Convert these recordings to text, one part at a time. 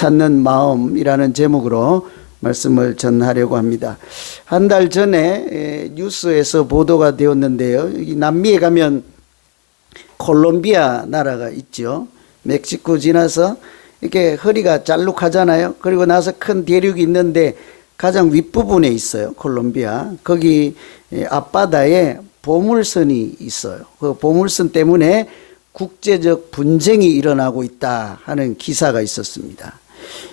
찾는 마음이라는 제목으로 말씀을 전하려고 합니다. 한 달 전에 뉴스에서 보도가 되었는데요. 여기 남미에 가면 콜롬비아 나라가 있죠. 멕시코 지나서 이렇게 허리가 잘룩하잖아요. 그리고 나서 큰 대륙이 있는데 가장 윗부분에 있어요. 콜롬비아. 거기 앞바다에 보물선이 있어요. 그 보물선 때문에 국제적 분쟁이 일어나고 있다 하는 기사가 있었습니다.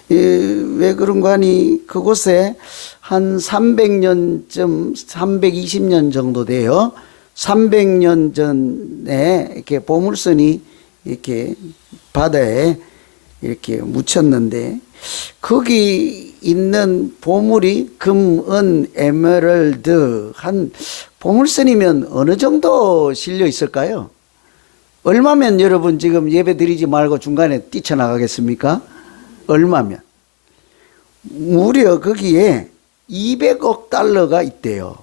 왜 그런가 하니 그곳에 한 300년쯤 320년 정도 돼요. 300년 전에 이렇게 보물선이 이렇게 바다에 이렇게 묻혔는데 거기 있는 보물이 금, 은, 에메랄드 한 보물선이면 어느 정도 실려 있을까요? 얼마면 여러분 지금 예배 드리지 말고 중간에 뛰쳐나가겠습니까? 얼마면? 무려 거기에 200억 달러가 있대요.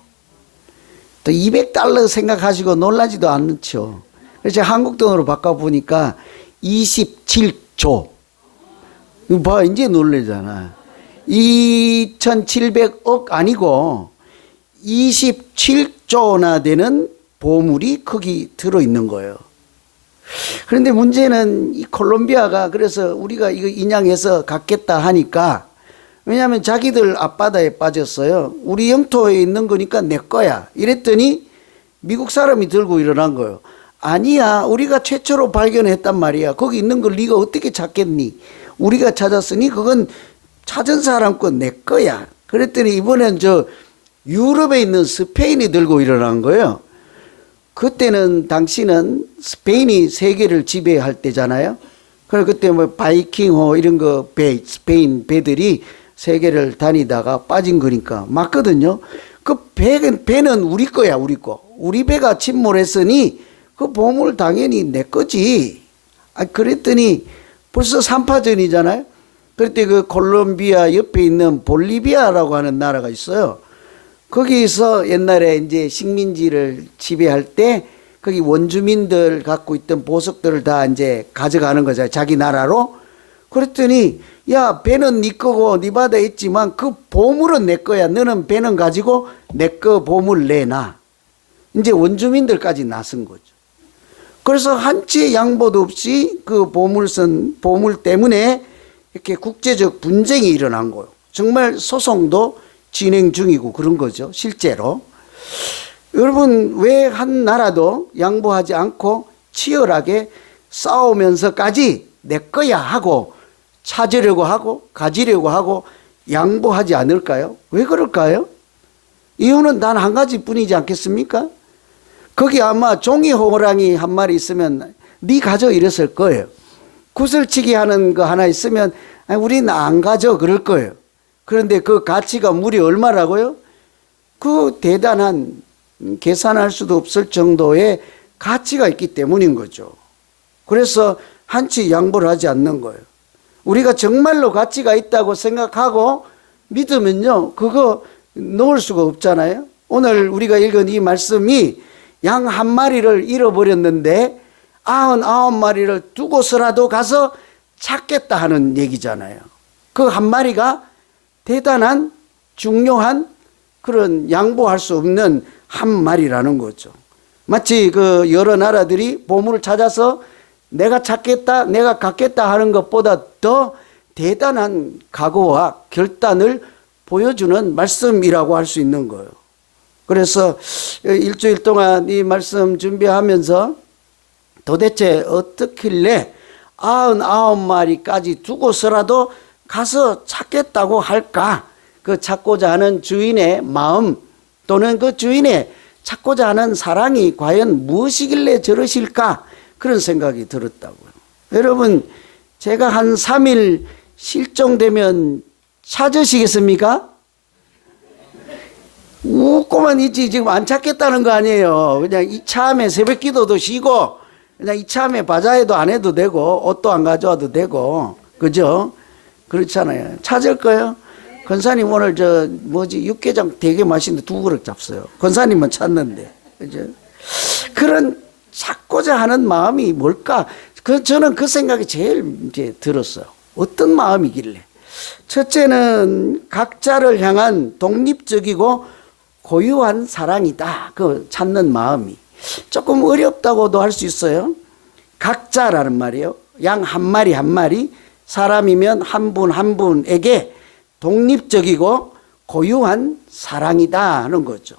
또 200달러 생각하시고 놀라지도 않죠. 그래서 한국 돈으로 바꿔보니까 27조. 이거 봐, 이제 놀래잖아. 2700억 아니고 27조나 되는 보물이 거기 들어있는 거예요. 그런데 문제는 이 콜롬비아가 그래서 우리가 이거 인양해서 갖겠다 하니까 왜냐하면 자기들 앞바다에 빠졌어요. 우리 영토에 있는 거니까 내 거야. 이랬더니 미국 사람이 들고 일어난 거예요. 아니야, 우리가 최초로 발견했단 말이야. 거기 있는 걸 네가 어떻게 찾겠니? 우리가 찾았으니 그건 찾은 사람 거 내 거야. 그랬더니 이번엔 저 유럽에 있는 스페인이 들고 일어난 거예요. 그때는 당시는 스페인이 세계를 지배할 때잖아요. 그래서 그때 뭐 바이킹호 이런 거 배, 스페인 배들이 세계를 다니다가 빠진 거니까 맞거든요. 그 배는 우리 거야, 우리 거. 우리 배가 침몰했으니 그 보물 당연히 내 거지. 그랬더니 벌써 3파전이잖아요. 그때 그 콜롬비아 옆에 있는 볼리비아라고 하는 나라가 있어요. 거기서 옛날에 이제 식민지를 지배할 때 거기 원주민들 갖고 있던 보석들을 다 이제 가져가는 거죠. 자기 나라로. 그랬더니 야, 배는 네 거고 네 바다에 있지만 그 보물은 내 거야. 너는 배는 가지고 내 거 보물 내놔. 이제 원주민들까지 나선 거죠. 그래서 한치의 양보도 없이 그 보물 때문에 이렇게 국제적 분쟁이 일어난 거예요. 정말 소송도 진행 중이고 그런 거죠. 실제로. 여러분, 왜 한 나라도 양보하지 않고 치열하게 싸우면서까지 내 거야 하고 찾으려고 하고 가지려고 하고 양보하지 않을까요? 왜 그럴까요? 이유는 단 한 가지 뿐이지 않겠습니까? 거기 아마 종이 호랑이 한 마리 있으면 네 가져 이랬을 거예요. 구슬치기 하는 거 하나 있으면 우리는 안 가져 그럴 거예요. 그런데 그 가치가 무려 얼마라고요? 그 대단한 계산할 수도 없을 정도의 가치가 있기 때문인 거죠. 그래서 한치 양보를 하지 않는 거예요. 우리가 정말로 가치가 있다고 생각하고 믿으면요, 그거 놓을 수가 없잖아요. 오늘 우리가 읽은 이 말씀이 양 한 마리를 잃어버렸는데 99마리를 두고서라도 가서 찾겠다 하는 얘기잖아요. 그 한 마리가 대단한 중요한 그런 양보할 수 없는 한 마리라는 거죠. 마치 그 여러 나라들이 보물을 찾아서 내가 찾겠다, 내가 갖겠다 하는 것보다 더 대단한 각오와 결단을 보여주는 말씀이라고 할 수 있는 거예요. 그래서 일주일 동안 이 말씀 준비하면서 도대체 어떻길래 99마리까지 두고서라도 가서 찾겠다고 할까? 그 찾고자 하는 주인의 마음 또는 그 주인의 찾고자 하는 사랑이 과연 무엇이길래 저러실까? 그런 생각이 들었다고요. 여러분, 제가 한 3일 실종되면 찾으시겠습니까? 웃고만 있지 지금 안 찾겠다는 거 아니에요. 그냥 이참에 새벽 기도도 쉬고 그냥 이참에 바자회도 안 해도 되고 옷도 안 가져와도 되고 그죠? 그렇잖아요. 찾을 거예요. 권사님 오늘 육개장 되게 맛있는데 2그릇 잡어요. 권사님만 찾는데. 그죠? 그런 찾고자 하는 마음이 뭘까? 저는 그 생각이 제일 이제 들었어요. 어떤 마음이길래? 첫째는 각자를 향한 독립적이고 고유한 사랑이다. 그 찾는 마음이 조금 어렵다고도 할 수 있어요. 각자라는 말이에요. 양 한 마리 한 마리, 사람이면 한 분 한 분에게 독립적이고 고유한 사랑이다 하는 거죠.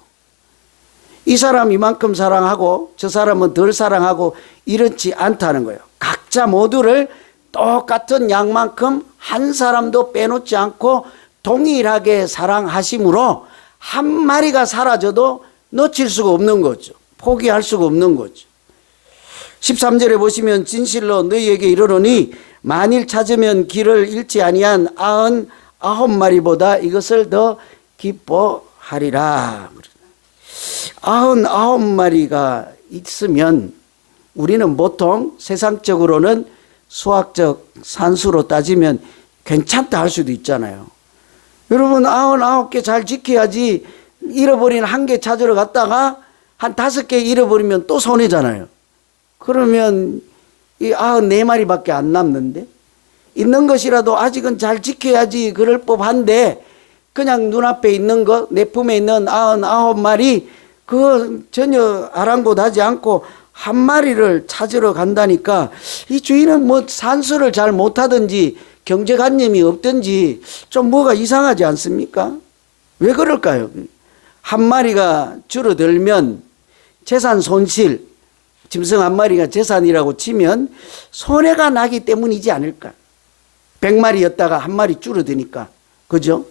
이 사람 이만큼 사랑하고 저 사람은 덜 사랑하고 이렇지 않다는 거예요. 각자 모두를 똑같은 양만큼 한 사람도 빼놓지 않고 동일하게 사랑하심으로 한 마리가 사라져도 놓칠 수가 없는 거죠. 포기할 수가 없는 거죠. 13절에 보시면 진실로 너희에게 이르노니 만일 찾으면 길을 잃지 아니한 99마리보다 이것을 더 기뻐하리라. 99마리가 있으면 우리는 보통 세상적으로는 수학적 산수로 따지면 괜찮다 할 수도 있잖아요. 여러분 99개 잘 지켜야지. 잃어버린 한 개 찾으러 갔다가 한 5개 잃어버리면 또 손해잖아요. 그러면 이 94마리밖에 안 남는데, 있는 것이라도 아직은 잘 지켜야지 그럴 법한데 그냥 눈앞에 있는 것, 내 품에 있는 99마리 그거 전혀 아랑곳하지 않고 한 마리를 찾으러 간다니까 이 주인은 뭐 산수를 잘 못하든지 경제관념이 없든지 좀 뭐가 이상하지 않습니까? 왜 그럴까요? 한 마리가 줄어들면 재산 손실, 짐승 한 마리가 재산이라고 치면 손해가 나기 때문이지 않을까? 100마리였다가 한 마리 줄어드니까. 그죠?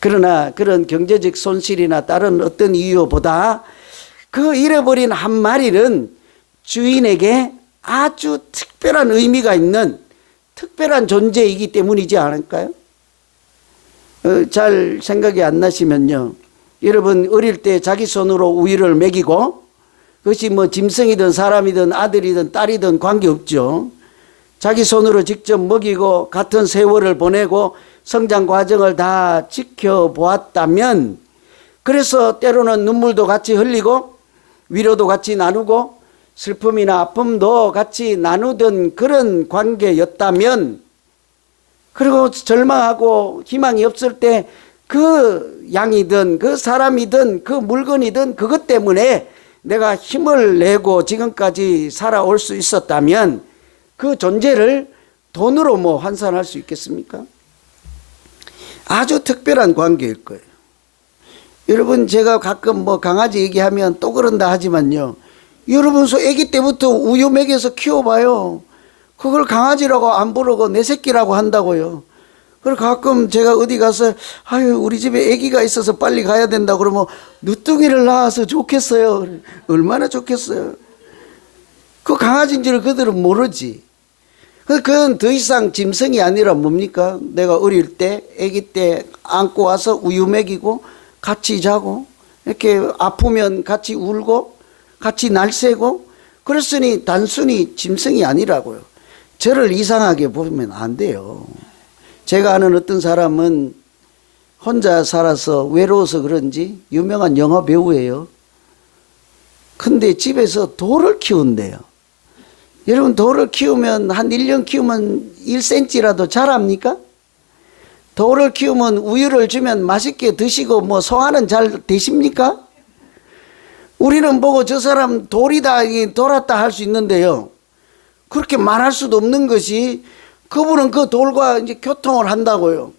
그러나 그런 경제적 손실이나 다른 어떤 이유보다 그 잃어버린 한 마리는 주인에게 아주 특별한 의미가 있는 특별한 존재이기 때문이지 않을까요? 잘 생각이 안 나시면요. 여러분 어릴 때 자기 손으로 우유를 먹이고 그것이 뭐 짐승이든 사람이든 아들이든 딸이든 관계없죠. 자기 손으로 직접 먹이고 같은 세월을 보내고 성장 과정을 다 지켜보았다면 그래서 때로는 눈물도 같이 흘리고 위로도 같이 나누고 슬픔이나 아픔도 같이 나누던 그런 관계였다면 그리고 절망하고 희망이 없을 때 그 양이든 그 사람이든 그 물건이든 그것 때문에 내가 힘을 내고 지금까지 살아올 수 있었다면 그 존재를 돈으로 뭐 환산할 수 있겠습니까? 아주 특별한 관계일 거예요. 여러분 제가 가끔 뭐 강아지 얘기하면 또 그런다 하지만요. 여러분 아기 때부터 우유 먹여서 키워봐요. 그걸 강아지라고 안 부르고 내 새끼라고 한다고요. 그리고 가끔 제가 어디 가서 아유 우리 집에 아기가 있어서 빨리 가야 된다 그러면 누뚱이를 낳아서 좋겠어요. 얼마나 좋겠어요. 그 강아지인지를 그들은 모르지. 그건 더 이상 짐승이 아니라 뭡니까? 내가 어릴 때 아기 때 안고 와서 우유 먹이고 같이 자고 이렇게 아프면 같이 울고 같이 날새고 그랬으니 단순히 짐승이 아니라고요. 저를 이상하게 보면 안 돼요. 제가 아는 어떤 사람은 혼자 살아서 외로워서 그런지 유명한 영화 배우예요. 근데 집에서 돌을 키운대요. 여러분 돌을 키우면 한 1년 키우면 1cm라도 자랍니까? 돌을 키우면 우유를 주면 맛있게 드시고 뭐 소화는 잘 되십니까? 우리는 보고 저 사람 돌이다 돌았다 할 수 있는데요. 그렇게 말할 수도 없는 것이 그분은 그 돌과 이제 교통을 한다고요.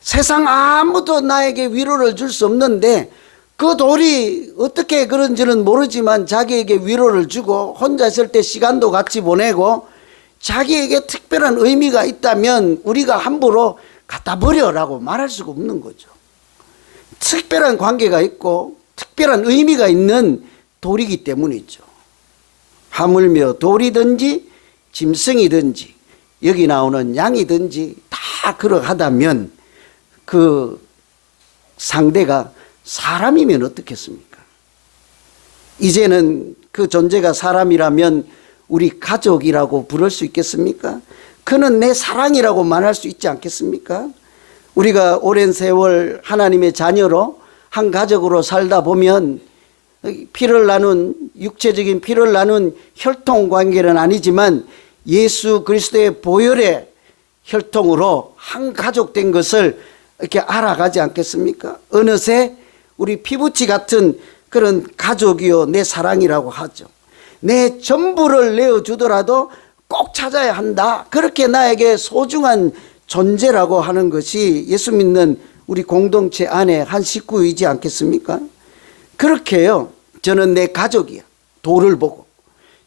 세상 아무도 나에게 위로를 줄 수 없는데 그 돌이 어떻게 그런지는 모르지만 자기에게 위로를 주고 혼자 있을 때 시간도 같이 보내고 자기에게 특별한 의미가 있다면 우리가 함부로 갖다 버려라고 말할 수가 없는 거죠. 특별한 관계가 있고 특별한 의미가 있는 돌이기 때문이죠. 하물며 돌이든지 짐승이든지 여기 나오는 양이든지 다 그러하다면 그 상대가 사람이면 어떻겠습니까? 이제는 그 존재가 사람이라면 우리 가족이라고 부를 수 있겠습니까? 그는 내 사랑이라고 말할 수 있지 않겠습니까? 우리가 오랜 세월 하나님의 자녀로 한 가족으로 살다 보면 피를 나눈 육체적인 피를 나눈 혈통 관계는 아니지만 예수 그리스도의 보혈의 혈통으로 한 가족 된 것을 이렇게 알아가지 않겠습니까? 어느새 우리 피부치 같은 그런 가족이요 내 사랑이라고 하죠. 내 전부를 내어주더라도 꼭 찾아야 한다. 그렇게 나에게 소중한 존재라고 하는 것이 예수 믿는 우리 공동체 안에 한 식구이지 않겠습니까? 그렇게요. 저는 내 가족이야. 돌을 보고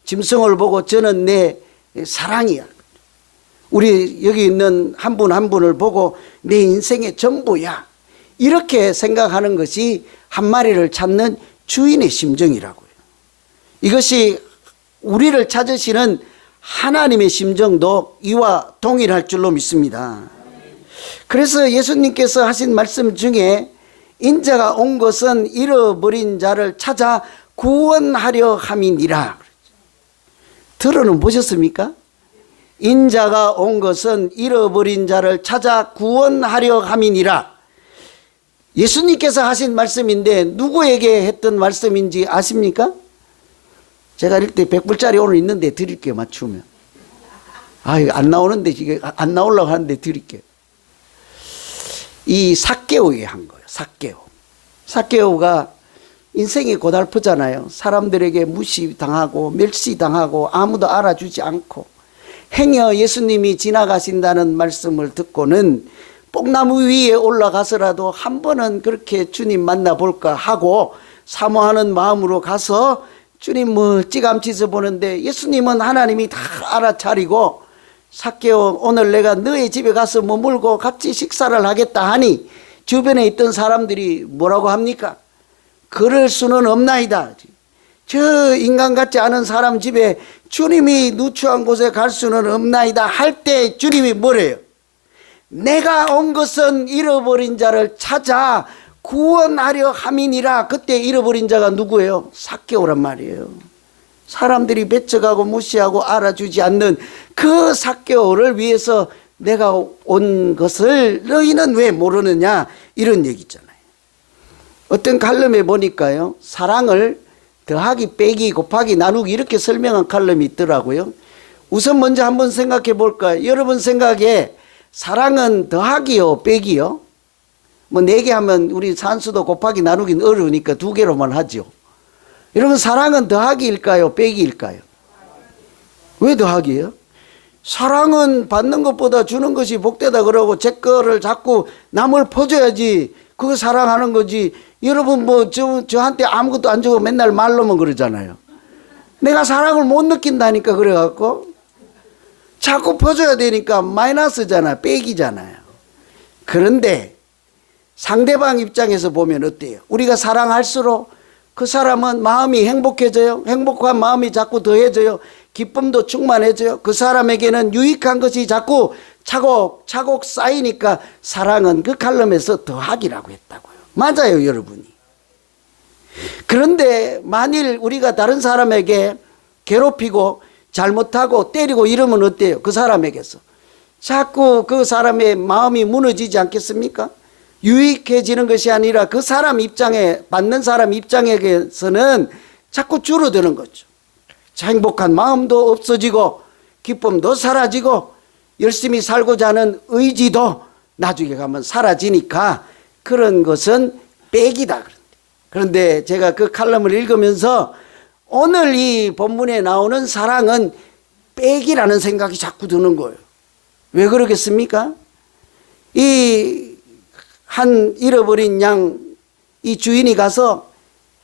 짐승을 보고 저는 내 사랑이야. 우리 여기 있는 한 분 한 분을 보고 내 인생의 전부야. 이렇게 생각하는 것이 한 마리를 찾는 주인의 심정이라고요. 이것이 우리를 찾으시는 하나님의 심정도 이와 동일할 줄로 믿습니다. 그래서 예수님께서 하신 말씀 중에 인자가 온 것은 잃어버린 자를 찾아 구원하려 함이니라. 들어는 보셨습니까? 인자가 온 것은 잃어버린 자를 찾아 구원하려 함이니라. 예수님께서 하신 말씀인데 누구에게 했던 말씀인지 아십니까? 제가 이럴 때 100불짜리 오늘 있는데 드릴게요. 맞추면. 안 나오는데 이게 안 나오려고 하는데 드릴게요. 이 삭개오에게 한 거예요. 삭개오가 인생이 고달프잖아요. 사람들에게 무시당하고 멸시당하고 아무도 알아주지 않고 행여 예수님이 지나가신다는 말씀을 듣고는 뽕나무 위에 올라가서라도 한 번은 그렇게 주님 만나볼까 하고 사모하는 마음으로 가서 주님 멀찌감치서 보는데 예수님은 하나님이 다 알아차리고 삭개오 오늘 내가 너의 집에 가서 머물고 같이 식사를 하겠다 하니 주변에 있던 사람들이 뭐라고 합니까? 그럴 수는 없나이다. 저 인간 같지 않은 사람 집에 주님이 누추한 곳에 갈 수는 없나이다 할 때 주님이 뭐래요? 내가 온 것은 잃어버린 자를 찾아 구원하려 함이니라. 그때 잃어버린 자가 누구예요? 삭개오란 말이에요. 사람들이 배척하고 무시하고 알아주지 않는 그 삭개오를 위해서 내가 온 것을 너희는 왜 모르느냐 이런 얘기 있잖아요. 어떤 칼럼에 보니까요 사랑을 더하기 빼기 곱하기 나누기 이렇게 설명한 칼럼이 있더라고요. 우선 먼저 한번 생각해 볼까요? 여러분 생각에 사랑은 더하기요 빼기요? 뭐 4개 하면 우리 산수도 곱하기 나누기는 어려우니까 2개로만 하죠. 여러분 사랑은 더하기일까요 빼기일까요? 왜 더하기예요? 사랑은 받는 것보다 주는 것이 복되다 그러고 제 거를 자꾸 남을 퍼줘야지 그거 사랑하는 거지. 여러분 저한테 아무것도 안 주고 맨날 말로만 그러잖아요. 내가 사랑을 못 느낀다니까 그래갖고 자꾸 퍼줘야 되니까 마이너스잖아요. 빼기잖아요. 그런데 상대방 입장에서 보면 어때요? 우리가 사랑할수록 그 사람은 마음이 행복해져요. 행복한 마음이 자꾸 더해져요. 기쁨도 충만해져요. 그 사람에게는 유익한 것이 자꾸 차곡차곡 쌓이니까 사랑은 그 칼럼에서 더하기라고 했다고요. 맞아요, 여러분이. 그런데 만일 우리가 다른 사람에게 괴롭히고 잘못하고 때리고 이러면 어때요? 그 사람에게서 자꾸 그 사람의 마음이 무너지지 않겠습니까? 유익해지는 것이 아니라 그 사람 입장에 받는 사람 입장에게서는 자꾸 줄어드는 거죠. 행복한 마음도 없어지고 기쁨도 사라지고 열심히 살고자 하는 의지도 나중에 가면 사라지니까 그런 것은 빼기다. 그런데 제가 그 칼럼을 읽으면서 오늘 이 본문에 나오는 사랑은 빼기라는 생각이 자꾸 드는 거예요. 왜 그러겠습니까? 이 한 잃어버린 양 이 주인이 가서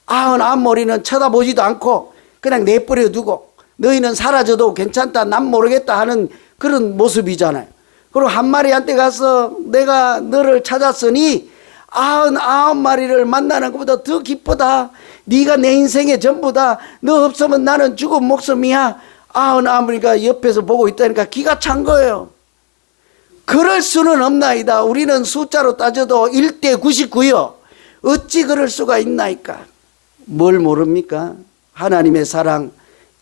99머리는 쳐다보지도 않고 그냥 내버려 두고 너희는 사라져도 괜찮다 난 모르겠다 하는 그런 모습이잖아요. 그리고 한 마리한테 가서 내가 너를 찾았으니 99마리를 만나는 것보다 더 기쁘다. 네가 내 인생의 전부다. 너 없으면 나는 죽은 목숨이야. 99마리가 옆에서 보고 있다니까 기가 찬 거예요. 그럴 수는 없나이다. 우리는 숫자로 따져도 1대 99요. 어찌 그럴 수가 있나이까. 뭘 모릅니까? 하나님의 사랑,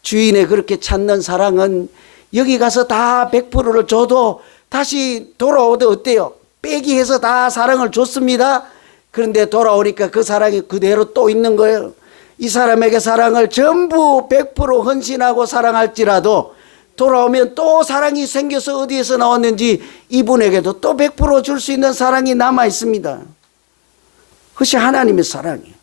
주인의 그렇게 찾는 사랑은 여기 가서 다 100%를 줘도 다시 돌아오도 어때요? 빼기해서 다 사랑을 줬습니다. 그런데 돌아오니까 그 사랑이 그대로 또 있는 거예요. 이 사람에게 사랑을 전부 100% 헌신하고 사랑할지라도 돌아오면 또 사랑이 생겨서 어디에서 나왔는지 이분에게도 또 100% 줄 수 있는 사랑이 남아 있습니다. 그것이 하나님의 사랑이에요.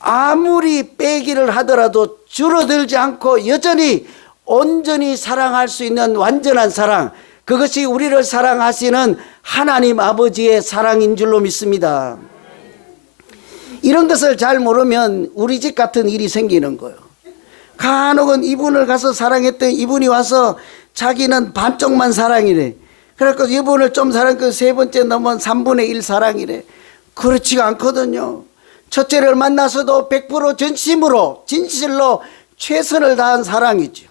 아무리 빼기를 하더라도 줄어들지 않고 여전히 온전히 사랑할 수 있는 완전한 사랑, 그것이 우리를 사랑하시는 하나님 아버지의 사랑인 줄로 믿습니다. 이런 것을 잘 모르면 우리 집 같은 일이 생기는 거예요. 간혹은 이분을 가서 사랑했더니 이분이 와서 자기는 반쪽만 사랑이래. 그래서 이분을 좀 사랑했고 세 번째 넘은 3분의 1 사랑이래. 그렇지가 않거든요. 첫째를 만나서도 100% 전심으로 진실로 최선을 다한 사랑이죠.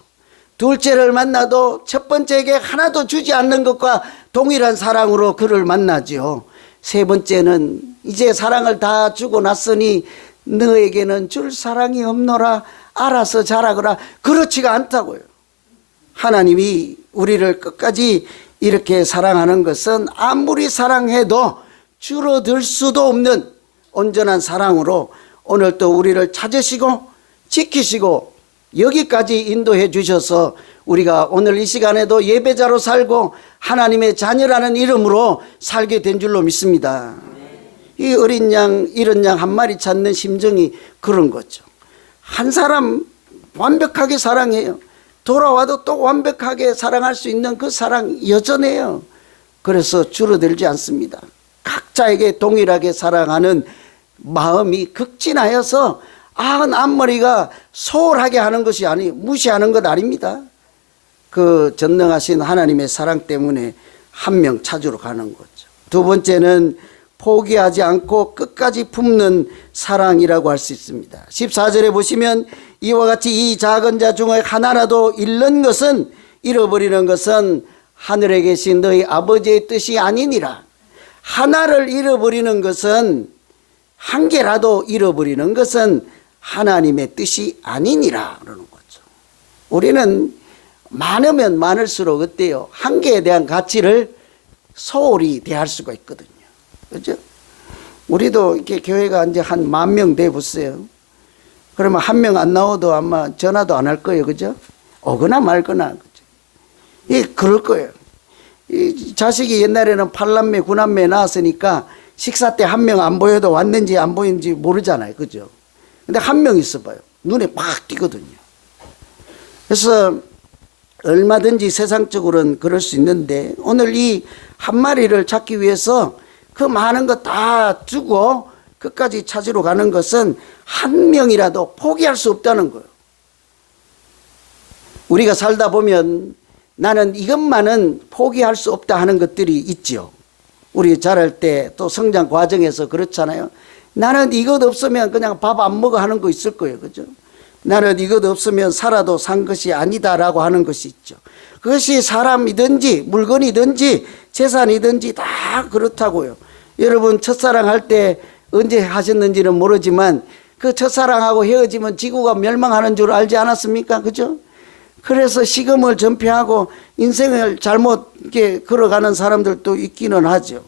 둘째를 만나도 첫 번째에게 하나도 주지 않는 것과 동일한 사랑으로 그를 만나죠. 세 번째는 이제 사랑을 다 주고 났으니 너에게는 줄 사랑이 없노라, 알아서 자라거라. 그렇지가 않다고요. 하나님이 우리를 끝까지 이렇게 사랑하는 것은 아무리 사랑해도 줄어들 수도 없는 온전한 사랑으로 오늘 또 우리를 찾으시고 지키시고 여기까지 인도해 주셔서 우리가 오늘 이 시간에도 예배자로 살고 하나님의 자녀라는 이름으로 살게 된 줄로 믿습니다. 이 어린 양, 이런 양 한 마리 찾는 심정이 그런 거죠. 한 사람 완벽하게 사랑해요. 돌아와도 또 완벽하게 사랑할 수 있는 그 사랑 여전해요. 그래서 줄어들지 않습니다. 각자에게 동일하게 사랑하는 마음이 극진하여서 앞머리가 소홀하게 하는 것이 아니, 무시하는 것 아닙니다. 그 전능하신 하나님의 사랑 때문에 한 명 찾으러 가는 거죠. 두 번째는 포기하지 않고 끝까지 품는 사랑이라고 할 수 있습니다. 14절에 보시면 이와 같이 이 작은 자 중에 하나라도 잃는 것은, 잃어버리는 것은 하늘에 계신 너희 아버지의 뜻이 아니니라. 하나를 잃어버리는 것은, 한 개라도 잃어버리는 것은 하나님의 뜻이 아니니라 그러는 거죠. 우리는 많으면 많을수록 어때요? 한 개에 대한 가치를 소홀히 대할 수가 있거든요. 그죠? 우리도 이렇게 교회가 이제 한 10,000명 돼 보세요. 그러면 한 명 안 나와도 아마 전화도 안 할 거예요. 그죠? 오거나 말거나. 그죠? 예, 그럴 거예요. 이 자식이 옛날에는 8남매, 9남매 낳았으니까 식사 때 한 명 안 보여도 왔는지 안 보이는지 모르잖아요. 그죠? 근데 한 명 있어 봐요. 눈에 팍 띄거든요. 그래서 얼마든지 세상적으로는 그럴 수 있는데 오늘 이 한 마리를 찾기 위해서 그 많은 거 다 주고 끝까지 찾으러 가는 것은 한 명이라도 포기할 수 없다는 거예요. 우리가 살다 보면 나는 이것만은 포기할 수 없다 하는 것들이 있죠. 우리 자랄 때 또 성장 과정에서 그렇잖아요. 나는 이것 없으면 그냥 밥 안 먹어 하는 거 있을 거예요. 그죠? 나는 이것 없으면 살아도 산 것이 아니다라고 하는 것이 있죠. 그것이 사람이든지 물건이든지 재산이든지 다 그렇다고요. 여러분 첫사랑 할 때 언제 하셨는지는 모르지만 그 첫사랑하고 헤어지면 지구가 멸망하는 줄 알지 않았습니까? 그죠? 그래서 식음을 전폐하고 인생을 잘못 이렇게 걸어가는 사람들도 있기는 하죠.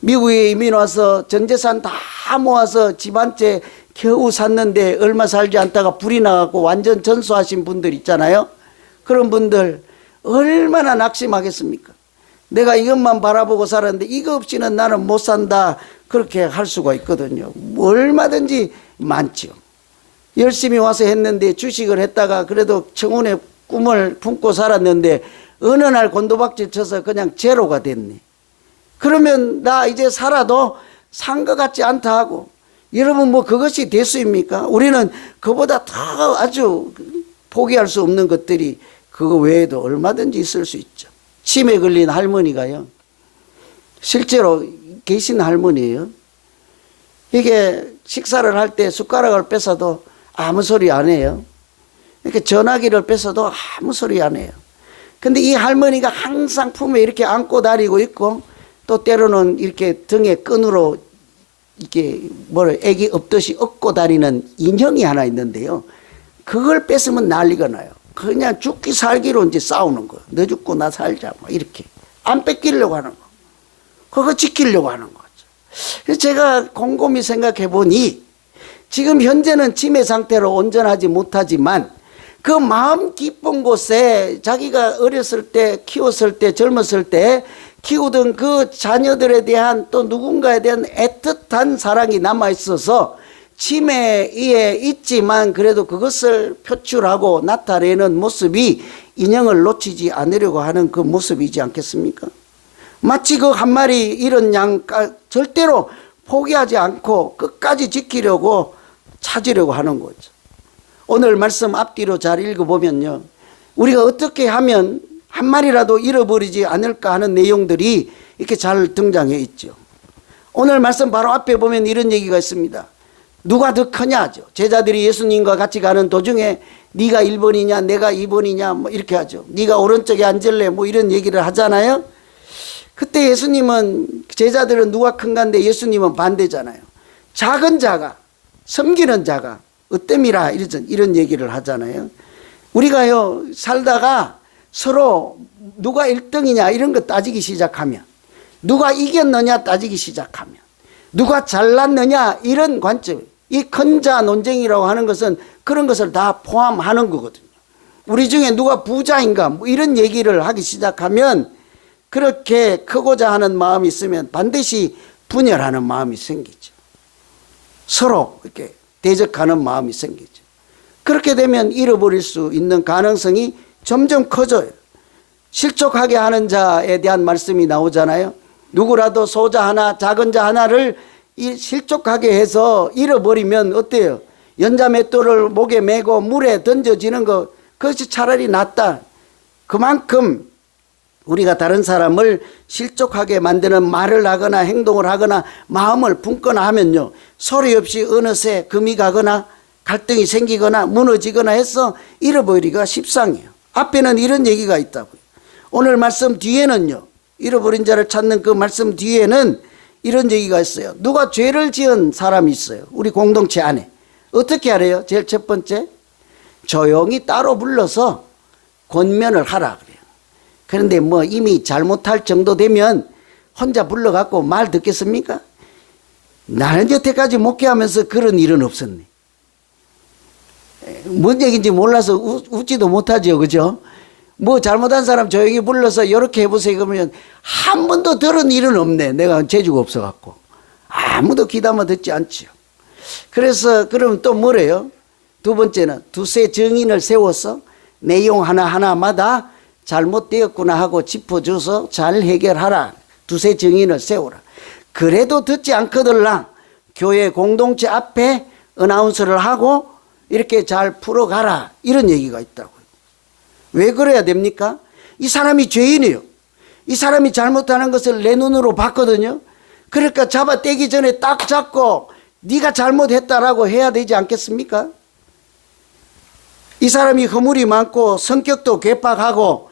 미국에 이민 와서 전 재산 다 모아서 집 한 채 겨우 샀는데 얼마 살지 않다가 불이 나갖고 완전 전소하신 분들 있잖아요. 그런 분들 얼마나 낙심하겠습니까? 내가 이것만 바라보고 살았는데 이거 없이는 나는 못 산다. 그렇게 할 수가 있거든요. 얼마든지 많죠. 열심히 와서 했는데 주식을 했다가 그래도 청운의 꿈을 품고 살았는데 어느 날 곤두박질 쳐서 그냥 제로가 됐네. 그러면 나 이제 살아도 산 것 같지 않다 하고, 여러분 뭐 그것이 대수입니까? 우리는 그보다 더 아주 포기할 수 없는 것들이 그거 외에도 얼마든지 있을 수 있죠. 치매 걸린 할머니가요, 실제로 계신 할머니예요. 이게 식사를 할 때 숟가락을 뺏어도 아무 소리 안 해요. 이렇게 전화기를 뺏어도 아무 소리 안 해요. 근데 이 할머니가 항상 품에 이렇게 안고 다니고 있고, 또 때로는 이렇게 등에 끈으로 이렇게 애기 업듯이 업고 다니는 인형이 하나 있는데요. 그걸 뺏으면 난리가 나요. 그냥 죽기 살기로 이제 싸우는 거예요. 너 죽고 나 살자. 막 이렇게. 안 뺏기려고 하는 거. 그거 지키려고 하는 거죠. 그래서 제가 곰곰이 생각해 보니 지금 현재는 치매 상태로 온전하지 못하지만 그 마음 깊은 곳에 자기가 어렸을 때, 키웠을 때, 젊었을 때 키우던 그 자녀들에 대한 또 누군가에 대한 애틋한 사랑이 남아있어서 치매에 있지만 그래도 그것을 표출하고 나타내는 모습이 인형을 놓치지 않으려고 하는 그 모습이지 않겠습니까? 마치 그 한 마리 이런 양 절대로 포기하지 않고 끝까지 지키려고 찾으려고 하는 거죠. 오늘 말씀 앞뒤로 잘 읽어보면요, 우리가 어떻게 하면 한 마리라도 잃어버리지 않을까 하는 내용들이 이렇게 잘 등장해 있죠. 오늘 말씀 바로 앞에 보면 이런 얘기가 있습니다. 누가 더 크냐죠. 제자들이 예수님과 같이 가는 도중에 네가 1번이냐 내가 2번이냐 뭐 이렇게 하죠. 네가 오른쪽에 앉을래 뭐 이런 얘기를 하잖아요. 그때 예수님은, 제자들은 누가 큰가인데 예수님은 반대잖아요. 작은 자가, 섬기는 자가 어땜이라 이런 얘기를 하잖아요. 우리가요 살다가 서로 누가 1등이냐 이런 거 따지기 시작하면, 누가 이겼느냐 따지기 시작하면, 누가 잘났느냐 이런 관점, 이 큰 자 논쟁이라고 하는 것은 그런 것을 다 포함하는 거거든요. 우리 중에 누가 부자인가 뭐 이런 얘기를 하기 시작하면, 그렇게 크고자 하는 마음이 있으면 반드시 분열하는 마음이 생기죠. 서로 이렇게 대적하는 마음이 생기죠. 그렇게 되면 잃어버릴 수 있는 가능성이 점점 커져요. 실족하게 하는 자에 대한 말씀이 나오잖아요. 누구라도 소자 하나, 작은 자 하나를 실족하게 해서 잃어버리면 어때요? 연자맷돌을 목에 메고 물에 던져지는 것, 그것이 차라리 낫다. 그만큼 우리가 다른 사람을 실족하게 만드는 말을 하거나 행동을 하거나 마음을 품거나 하면요, 소리 없이 어느새 금이 가거나 갈등이 생기거나 무너지거나 해서 잃어버리기가 십상이에요. 앞에는 이런 얘기가 있다고요. 오늘 말씀 뒤에는요, 잃어버린 자를 찾는 그 말씀 뒤에는 이런 얘기가 있어요. 누가 죄를 지은 사람이 있어요. 우리 공동체 안에. 어떻게 하래요? 제일 첫 번째, 조용히 따로 불러서 권면을 하라 그래요. 그런데 뭐 이미 잘못할 정도 되면 혼자 불러갖고 말 듣겠습니까? 나는 여태까지 목회하면서 그런 일은 없었네. 뭔 얘기인지 몰라서 웃지도 못하죠. 그죠? 뭐 잘못한 사람 조용히 불러서 이렇게 해보세요 그러면 한 번도 들은 일은 없네. 내가 재주가 없어갖고. 아무도 귀담아 듣지 않지요. 그래서 그러면 또 뭐래요? 두 번째는 두세 증인을 세워서 내용 하나하나마다 잘못되었구나 하고 짚어줘서 잘 해결하라. 두세 증인을 세우라. 그래도 듣지 않거들랑 교회 공동체 앞에 어나운서를 하고 이렇게 잘 풀어가라. 이런 얘기가 있다고요. 왜 그래야 됩니까? 이 사람이 죄인이에요. 이 사람이 잘못하는 것을 내 눈으로 봤거든요. 그러니까 잡아떼기 전에 딱 잡고 네가 잘못했다라고 해야 되지 않겠습니까? 이 사람이 허물이 많고 성격도 괴팍하고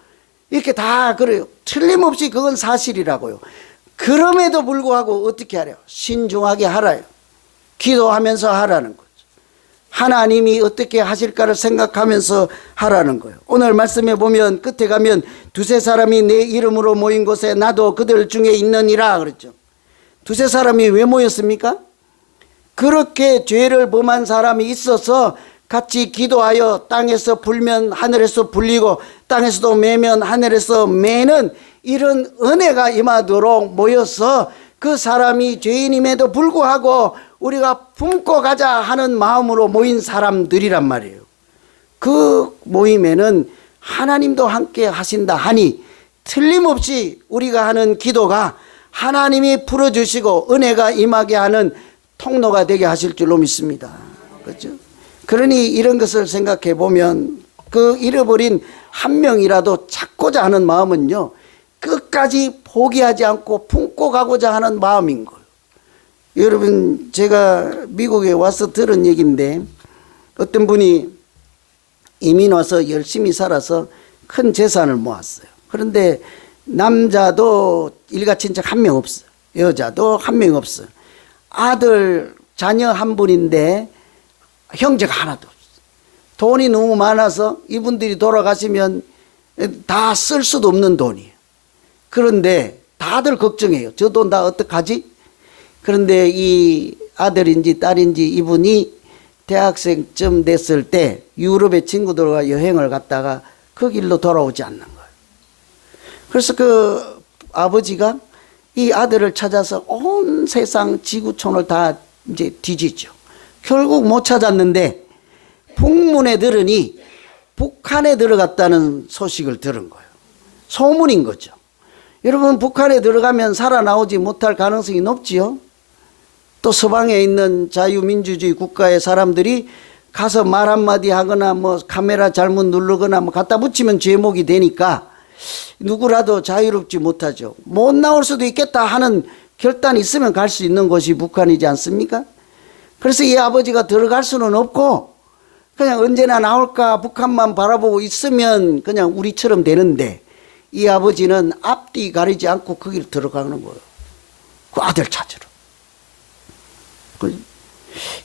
이렇게 다 그래요. 틀림없이 그건 사실이라고요. 그럼에도 불구하고 어떻게 하래요? 신중하게 하라요. 기도하면서 하라는 거죠. 하나님이 어떻게 하실까를 생각하면서 하라는 거예요. 오늘 말씀에 보면 끝에 가면 두세 사람이 내 이름으로 모인 곳에 나도 그들 중에 있느니라 그랬죠. 두세 사람이 왜 모였습니까? 그렇게 죄를 범한 사람이 있어서 같이 기도하여 땅에서 불면 하늘에서 불리고 땅에서도 매면 하늘에서 매는 이런 은혜가 임하도록 모여서 그 사람이 죄인임에도 불구하고 우리가 품고 가자 하는 마음으로 모인 사람들이란 말이에요. 그 모임에는 하나님도 함께 하신다 하니 틀림없이 우리가 하는 기도가 하나님이 풀어주시고 은혜가 임하게 하는 통로가 되게 하실 줄로 믿습니다. 그렇죠? 그러니 이런 것을 생각해 보면 그 잃어버린 한 명이라도 찾고자 하는 마음은요, 끝까지 포기하지 않고 품고 가고자 하는 마음인 거예요. 여러분, 제가 미국에 와서 들은 얘기인데 어떤 분이 이민 와서 열심히 살아서 큰 재산을 모았어요. 그런데 남자도 일가친척 한 명 없어요. 여자도 한 명 없어요. 아들 자녀 한 분인데 형제가 하나도 없어요. 돈이 너무 많아서 이분들이 돌아가시면 다 쓸 수도 없는 돈이에요. 그런데 다들 걱정해요. 저 돈 다 어떡하지? 그런데 이 아들인지 딸인지 이분이 대학생쯤 됐을 때 유럽의 친구들과 여행을 갔다가 그 길로 돌아오지 않는 거예요. 그래서 그 아버지가 이 아들을 찾아서 온 세상 지구촌을 다 이제 뒤지죠. 결국 못 찾았는데 북문에 들으니 북한에 들어갔다는 소식을 들은 거예요. 소문인 거죠. 여러분, 북한에 들어가면 살아나오지 못할 가능성이 높지요. 또 서방에 있는 자유민주주의 국가의 사람들이 가서 말 한마디 하거나 뭐 카메라 잘못 누르거나 뭐 갖다 붙이면 제목이 되니까 누구라도 자유롭지 못하죠. 못 나올 수도 있겠다 하는 결단이 있으면 갈 수 있는 곳이 북한이지 않습니까? 그래서 이 아버지가 들어갈 수는 없고 그냥 언제나 나올까 북한만 바라보고 있으면 그냥 우리처럼 되는데, 이 아버지는 앞뒤 가리지 않고 거기를 들어가는 거예요. 그 아들 찾으러.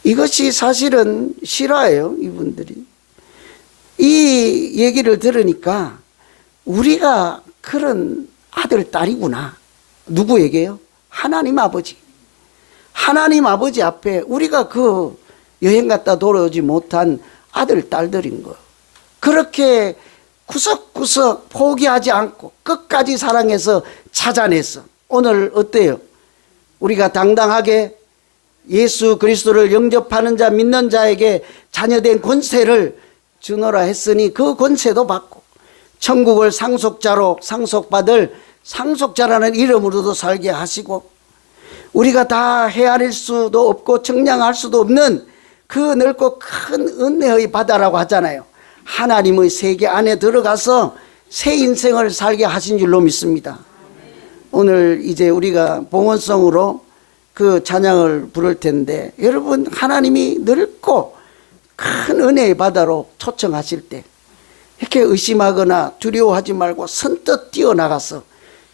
이것이 사실은 실화예요, 이분들이. 이 얘기를 들으니까 우리가 그런 아들, 딸이구나. 누구에게요? 하나님 아버지. 하나님 아버지 앞에 우리가 그 여행 갔다 돌아오지 못한 아들, 딸들인 거예요. 그렇게 구석구석 포기하지 않고 끝까지 사랑해서 찾아냈어. 오늘 어때요? 우리가 당당하게 예수 그리스도를 영접하는 자, 믿는 자에게 자녀된 권세를 주노라 했으니 그 권세도 받고 천국을 상속자로 상속받을 상속자라는 이름으로도 살게 하시고, 우리가 다 헤아릴 수도 없고 청량할 수도 없는 그 넓고 큰 은혜의 바다라고 하잖아요. 하나님의 세계 안에 들어가서 새 인생을 살게 하신 줄로 믿습니다. 오늘 이제 우리가 봉헌송으로 그 찬양을 부를 텐데, 여러분, 하나님이 넓고 큰 은혜의 바다로 초청하실 때 이렇게 의심하거나 두려워하지 말고 선뜻 뛰어나가서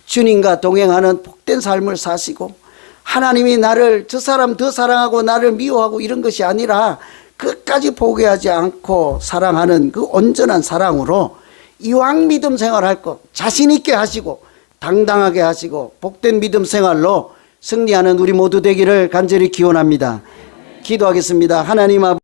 주님과 동행하는 복된 삶을 사시고, 하나님이 나를 저 사람 더 사랑하고 나를 미워하고 이런 것이 아니라 끝까지 포기하지 않고 사랑하는 그 온전한 사랑으로 이왕 믿음 생활할 것 자신 있게 하시고 당당하게 하시고 복된 믿음 생활로 승리하는 우리 모두 되기를 간절히 기원합니다. 기도하겠습니다. 하나님 아버지,